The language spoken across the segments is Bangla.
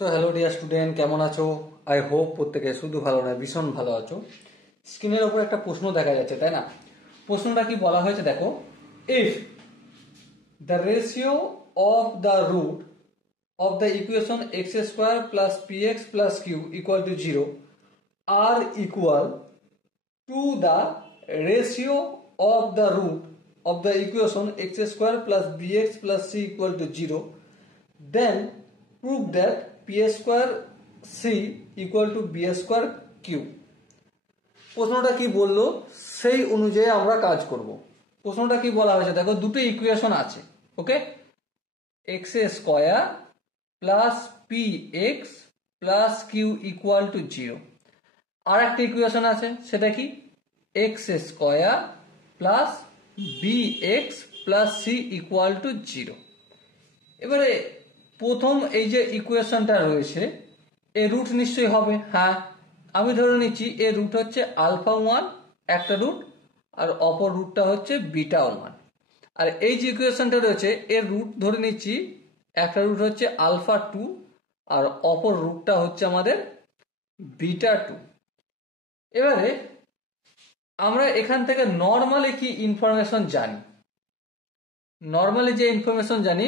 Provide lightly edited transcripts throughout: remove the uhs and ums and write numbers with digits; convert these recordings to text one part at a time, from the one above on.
তো হ্যালো ডিয়ার স্টুডেন্ট, কেমন আছো? আই হোপ প্রত্যেকে শুধু ভালো নয়, ভীষণ ভালো আছো। স্ক্রিনের ওপর একটা প্রশ্ন দেখা যাচ্ছে, তাই না? প্রশ্নটা কি বলা হয়েছে দেখো, if the ratio of the root of the equation x square plus p x plus q equal to zero are equal to the ratio of the root of the equation x square plus bx plus c equal to 0, then prove that p square c equal to b square q. প্রশ্নটা কি বললো সেই অনুযায়ী আমরা কাজ করব। প্রশ্নটা কি বলা হয়েছে দেখো, দুটো ইকুয়েশন আছে, okay, x square plus p x plus q equal to zero. আর একটা ইকুয়েশন আছে, সেটা কি x square plus b x plus c equal to zero. এবারে প্রথম এই যে ইকুয়েশনটা রয়েছে এর রুট নিশ্চয়ই হবে, হ্যাঁ আমি ধরে নিচ্ছি এর রুট হচ্ছে আলফা ওয়ান একটা রুট, আর অপর রুটটা হচ্ছে বিটা ওয়ান। আর এই যে ইকুয়েশনটা রয়েছে এর রুট ধরে নিচ্ছি একটা রুট হচ্ছে আলফা টু আর অপর রুটটা হচ্ছে আমাদের বিটা টু। এবারে আমরা এখান থেকে নর্মালি কি ইনফরমেশন জানি, নর্মালি যে ইনফরমেশন জানি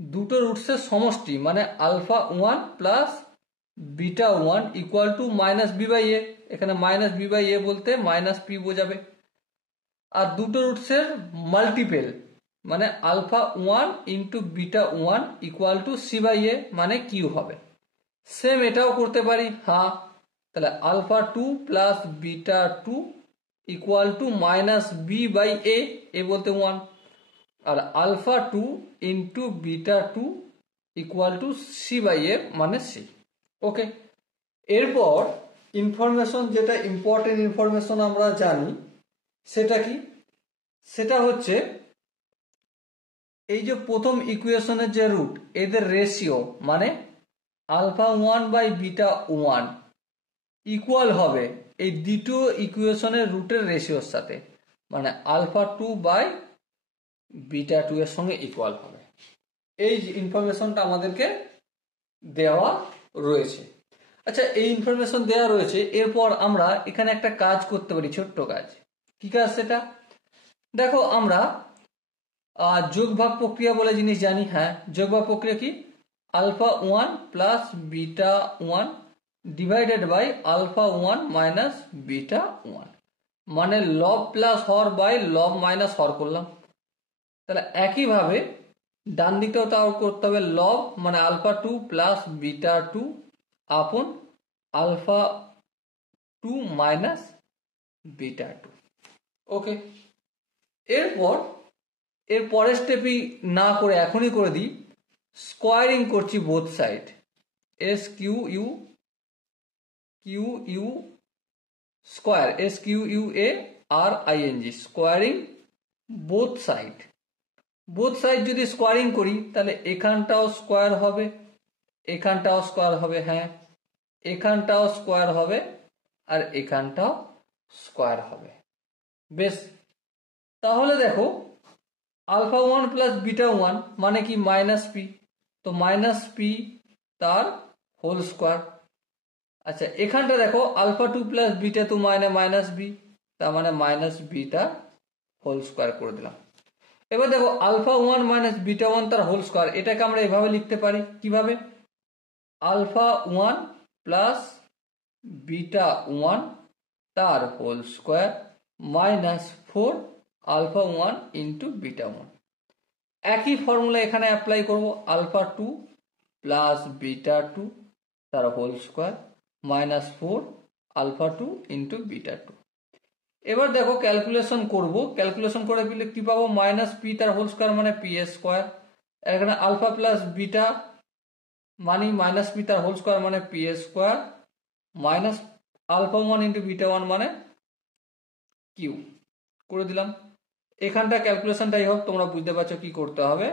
দুটো রুটসের সমষ্টি মানে alpha one plus beta one equal to minus B by a. এখানে মাইনাস বি বাই এ বলতে মাইনাস পি বোঝাবে। আর দুটো রুটসের মাল্টিপেল মানে alpha one into beta one equal to C by A মানে কিউ হবে। সেম এটাও করতে পারি, হ্যাঁ, তাহলে alpha two plus beta two equal to minus B by A বলতে ওয়ান, আর alpha two into beta two equal to C by A মানে সি। ওকে, এরপর ইনফরমেশন যেটা ইম্পর্টেন্ট ইনফরমেশন আমরা জানি সেটা কি, সেটা হচ্ছে এই যে প্রথম ইকুয়েশনের যে রুট এদের রেশিও মানে alpha one by beta one equal হবে এই দ্বিতীয় ইকুয়েশনের রুটের রেশিওর সাথে, মানে alpha two by beta two এর সঙ্গে ইকুয়াল হবে। এই ইনফরমেশনটা আমাদেরকে দেওয়া রয়েছে। আচ্ছা, এই ইনফরমেশন দেওয়া রয়েছে, এরপর আমরা এখানে একটা কাজ করতে পারি, ছোট্ট কাজ। কি কাজ সেটা দেখো, আমরা যোগ ভাগ প্রক্রিয়া বলে জিনিস জানি, হ্যাঁ যোগ ভাগ প্রক্রিয়া কি, alpha one plus beta one divided by alpha one minus beta one, মানে লব প্লাস হর বাই লব মাইনাস হর করলাম। তাহলে একইভাবে ডান দিকটাও তাও করতে হবে, লব মানে alpha two plus beta two upon alpha two minus beta two. Okay, এরপর এর পরের স্টেপই না করে এখনই করে দিই, স্কোয়ারিং করছি both side, S Q U Q U square, S Q U A R I N G, squaring both side. Both side যদি স্কোয়ারিং করি তাহলে এখানটাও স্কোয়ার হবে, এখানটাও স্কোয়ার হবে, হ্যাঁ এখানটাও স্কোয়ার হবে আর এখানটাও স্কোয়ার হবে। বেশ, তাহলে দেখো alpha one plus beta one মানে কি মাইনাস পি, তো মাইনাস পি তার হোল স্কোয়ার। আচ্ছা, এখানটা দেখো alpha two plus beta two মানে মাইনাস বি, তার মানে মাইনাস বিটা হোল স্কোয়ার করে দিলাম। এবার দেখো alpha one minus beta one তার হোল স্কোয়ার, এটাকে আমরা এভাবে লিখতে পারি, কিভাবে, alpha one plus beta one তার whole square minus four alpha one into beta one. একই ফর্মুলা এখানে অ্যাপ্লাই করব, alpha two plus beta two তার whole square minus four alpha two into beta two. এবার দেখো ক্যালকুলেশন করব, ক্যালকুলেশন করে দিলে কি পাবো, মাইনাস পি তার হোল স্কোয়ার মানে পি স্কোয়ার, এখানে আলফা প্লাস বিটা মানে মাইনাস পি তার হোল স্কোয়ার মানে p square minus alpha one into beta one মানে কিউ করে দিলাম। এখানটা ক্যালকুলেশনটাই হোক, তোমরা বুঝতে পারছো কি করতে হবে,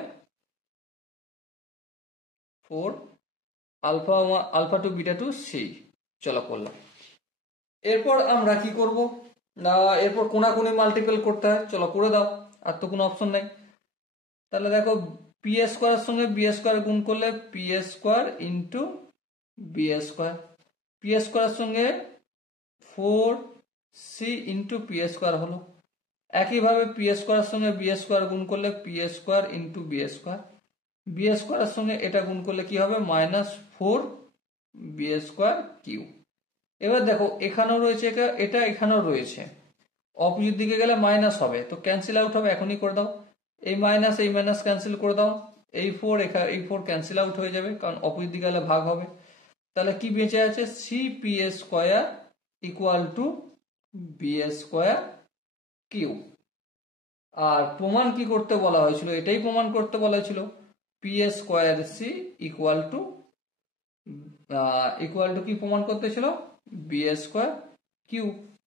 four alpha two beta two c, চলো করলাম। এরপর আমরা কি করব না, এরপর কোনাকুনি মাল্টিপল করতে হয়, চলো করে দাও, আর তো কোনো অপশন নেই। তাহলে দেখো পি স্কোয়ারের সঙ্গে বি স্কোয়ার গুণ করলে p square into b square, p স্কোয়ারের সঙ্গে 4c ইন্টু পি স্কোয়ার হলো। একইভাবে পি স্কোয়ারের সঙ্গে বি স্কোয়ার গুণ করলে p square into b square, b স্কোয়ারের সঙ্গে এটা গুণ করলে কি হবে -4 বি স্কোয়ার কিউ। এবার দেখো এখানেও রয়েছে এটা এখানেও রয়েছে, অপোজিট দিকে গেলে মাইনাস হবে, তো ক্যান্সেল আউট হবে, এখনই করে দাও। এই মাইনাস ক্যান্সেল করে দাও, এই 4 ক্যান্সেল আউট হয়ে যাবে কারণ অপোজিট দিকে গেলে ভাগ হবে। তাহলে কি বেঁচে আছে c p square equal to b square q. আর প্রমাণ কি করতে বলা হয়েছিল, এটাই প্রমাণ করতে বলা হয়েছিল, p square c equal to কি প্রমাণ করতে ছিল, বি স্কোয়ার কিউ।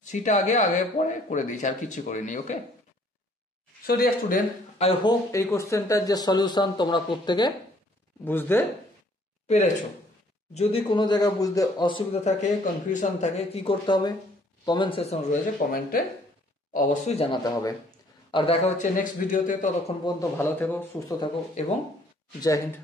সিটা আগে পরে করে দিয়েছি, আর কিছু করিনি। Okay, so dear student, I hope এই কোশ্চেনটার যে সলিউশন তোমরা প্রত্যেকে বুঝতে পেরেছো। যদি কোনো জায়গায় বুঝতে অসুবিধা থাকে, কনফিউশন থাকে, কি করতে হবে, কমেন্ট সেকশন রয়েছে, কমেন্টে অবশ্যই জানাতে হবে। আর দেখা হচ্ছে নেক্সট ভিডিওতে, ততক্ষণ পর্যন্ত ভালো থেকো, সুস্থ থাকো এবং জয় হিন্দ।